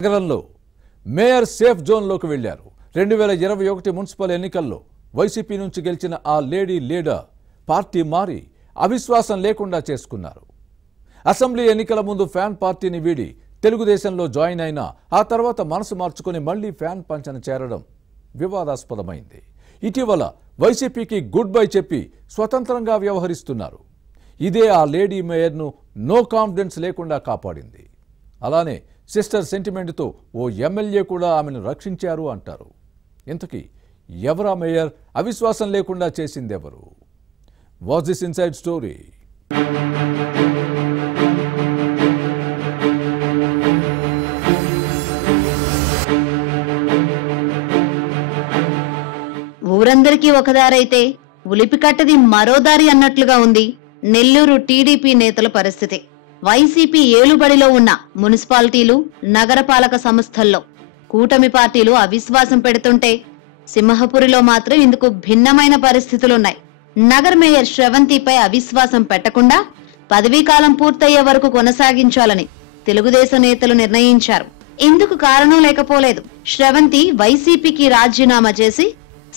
నగరంలో mayor safe జోన్లోకి వెళ్లారు. 2021 municipal ఎన్నికల్లో వైసీపీ నుంచి గెలిచిన ఆ లేడీ లీడర్ పార్టీ మారి అవిశ్వాసం లేకుండా చేసుకున్నారు. అసెంబ్లీ ఎన్నికల ముందు ఫ్యాన్ పార్టీని వీడి తెలుగుదేశంలో జాయిన్ అయినా ఆ తర్వాత మనసు మార్చుకుని మళ్లీ ఫ్యాన్ పంచన చేరడం వివాదాస్పదమైంది. ఇటీవల వైసీపీకి గుడ్ బై చెప్పి స్వతంత్రంగా వ్యవహరిస్తున్నారు. ఇదే ఆ లేడీ మేయర్ను నో కాన్ఫిడెన్స్ లేకుండా కాపాడింది. అలానే సిస్టర్ సెంటిమెంట్తో ఓ ఎమ్మెల్యే కూడా ఆమెను రక్షించారు అంటారు. ఇంతకీ ఎవరా మేయర్? అవిశ్వాసం లేకుండా చేసిందెవరు? Watch this inside story. ఊరందరికీ ఒకదారైతే ఉలిపికట్టది మరో దారి అన్నట్లుగా ఉంది నెల్లూరు టీడీపీ నేతల పరిస్థితి. వైసీపీ ఏలుబడిలో ఉన్న మున్సిపాలిటీలు, నగరపాలక సంస్థల్లో కూటమి పార్టీలు అవిశ్వాసం పెడుతుంటే సింహపురిలో మాత్రం ఇందుకు భిన్నమైన పరిస్థితులున్నాయి. నగర్ మేయర్ శ్రవంతిపై అవిశ్వాసం పెట్టకుండా పదవీకాలం పూర్తయ్యే వరకు కొనసాగించాలని తెలుగుదేశం నేతలు నిర్ణయించారు. ఇందుకు కారణం లేకపోలేదు. శ్రవంతి వైసీపీకి రాజీనామా చేసి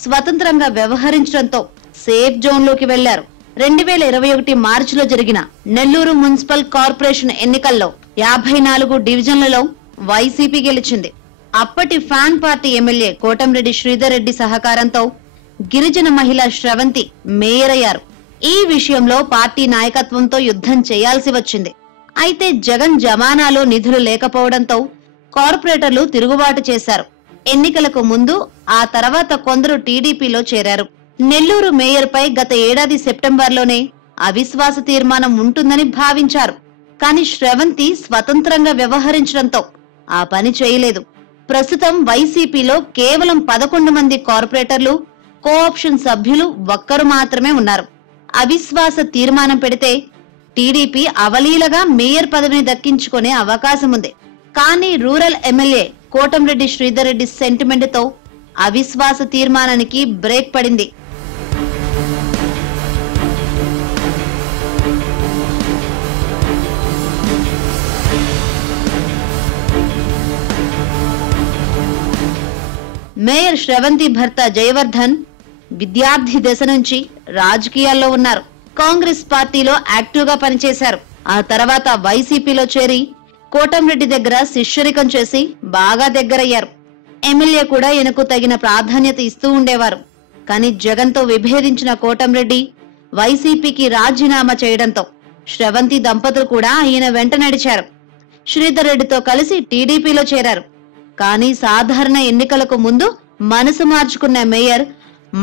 స్వతంత్రంగా వ్యవహరించడంతో సేఫ్ జోన్లోకి వెళ్లారు. 2021 మార్చిలో జరిగిన నెల్లూరు మున్సిపల్ కార్పొరేషన్ ఎన్నికల్లో 54 డివిజన్లలో వైసీపీ గెలిచింది. అప్పటి fan party MLA Kotamreddy Sridhar Reddy సహకారంతో గిరిజన మహిళ శ్రవంతి మేయర్ అయ్యారు. ఈ విషయంలో పార్టీ నాయకత్వంతో యుద్ధం చేయాల్సి వచ్చింది. అయితే జగన్ జమానాలో నిధులు లేకపోవడంతో కార్పొరేటర్లు తిరుగుబాటు చేశారు. ఎన్నికలకు ముందు ఆ తర్వాత కొందరు టీడీపీలో చేరారు. నెల్లూరు మేయర్ పై గత ఏడాది సెప్టెంబర్లోనే అవిశ్వాస తీర్మానం ఉంటుందని భావించారు. కానీ శ్రవంతి స్వతంత్రంగా వ్యవహరించడంతో ఆ పని చేయలేదు. ప్రస్తుతం వైసీపీలో కేవలం 11 మంది కార్పొరేటర్లు, కోఆప్షన్ సభ్యులు ఒక్కరు మాత్రమే ఉన్నారు. అవిశ్వాస తీర్మానం పెడితే టీడీపీ అవలీలగా మేయర్ పదవిని దక్కించుకునే అవకాశం ఉంది. కానీ rural MLA Kotamreddy Sridhar Reddy sentiment తో అవిశ్వాస తీర్మానానికి బ్రేక్ పడింది. మేయర్ శ్రవంతి భర్త జయవర్ధన్ విద్యార్థి దశ నుంచి రాజకీయాల్లో ఉన్నారు. కాంగ్రెస్ పార్టీలో యాక్టివ్ గా పనిచేశారు. ఆ తర్వాత వైసీపీలో చేరి కోటంరెడ్డి దగ్గర శిష్యరికం చేసి బాగా దగ్గరయ్యారు. ఎమ్మెల్యే కూడా ఈయనకు తగిన ప్రాధాన్యత ఇస్తూ ఉండేవారు. కానీ జగన్ తో విభేదించిన కోటంరెడ్డి వైసీపీకి రాజీనామా చేయడంతో శ్రవంతి దంపతులు కూడా ఈయన వెంట నడిచారు. శ్రీధర్ రెడ్డితో కలిసి టీడీపీలో చేరారు. కానీ సాధారణ ఎన్నికలకు ముందు మనసు మార్చుకున్న మేయర్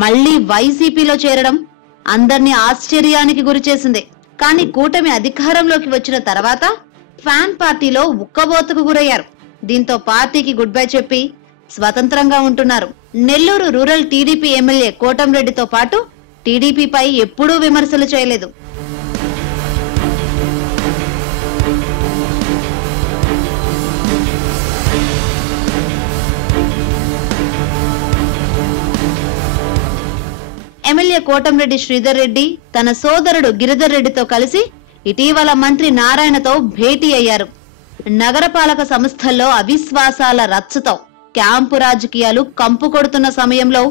మళ్లీ వైసీపీలో చేరడం అందర్నీ ఆశ్చర్యానికి గురిచేసింది. కానీ కూటమి అధికారంలోకి వచ్చిన తర్వాత ఫ్యాన్ పార్టీలో ఉక్కబోతుకు గురయ్యారు. దీంతో పార్టీకి గుడ్ బై చెప్పి స్వతంత్రంగా ఉంటున్నారు. నెల్లూరు రూరల్ టీడీపీ ఎమ్మెల్యే కోటంరెడ్డితో పాటు టీడీపీపై ఎప్పుడూ విమర్శలు చేయలేదు. ఎమ్మెల్యే కోటంరెడ్డి శ్రీధర్ రెడ్డి తన సోదరుడు గిరిధర్ రెడ్డితో కలిసి ఇటీవల మంత్రి నారాయణతో భేటీ అయ్యారు. నగరపాలక సంస్థల్లో అవిశ్వాసాల రచ్చతో క్యాంపు రాజకీయాలు కంపు కొడుతున్న సమయంలో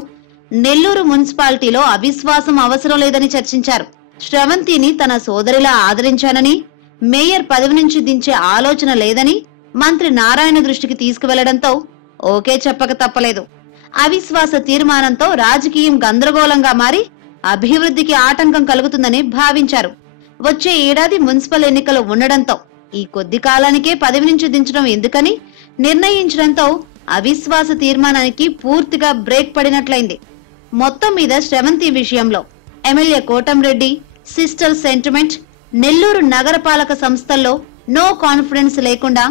నెల్లూరు మున్సిపాలిటీలో అవిశ్వాసం అవసరం లేదని చర్చించారు. శ్రవంతిని తన సోదరిలా ఆదరించానని, మేయర్ పదవి నుంచి దించే ఆలోచన లేదని మంత్రి నారాయణ దృష్టికి తీసుకువెళ్లడంతో ఓకే చెప్పక తప్పలేదు. అవిశ్వాస తీర్మానంతో రాజకీయం గందరగోళంగా మారి అభివృద్ధికి ఆటంకం కలుగుతుందని భావించారు. వచ్చే ఏడాది మున్సిపల్ ఎన్నికలు ఉండడంతో ఈ కొద్ది కాలానికే పదవి నుంచి దించడం ఎందుకని నిర్ణయించడంతో అవిశ్వాస తీర్మానానికి పూర్తిగా బ్రేక్ పడినట్లయింది. మొత్తం మీద శ్రవంతి విషయంలో MLA Kotamreddy sister sentiment Nellore నగరపాలక సంస్థల్లో నో కాన్ఫిడెన్స్ లేకుండా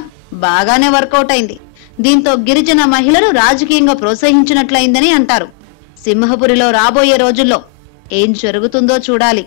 బాగానే వర్కౌట్ అయింది. దీంతో గిరిజన మహిళలు రాజకీయంగా ప్రోత్సహించినట్లయిందని అంటారు. సింహపురిలో రాబోయే రోజుల్లో ఏం జరుగుతుందో చూడాలి.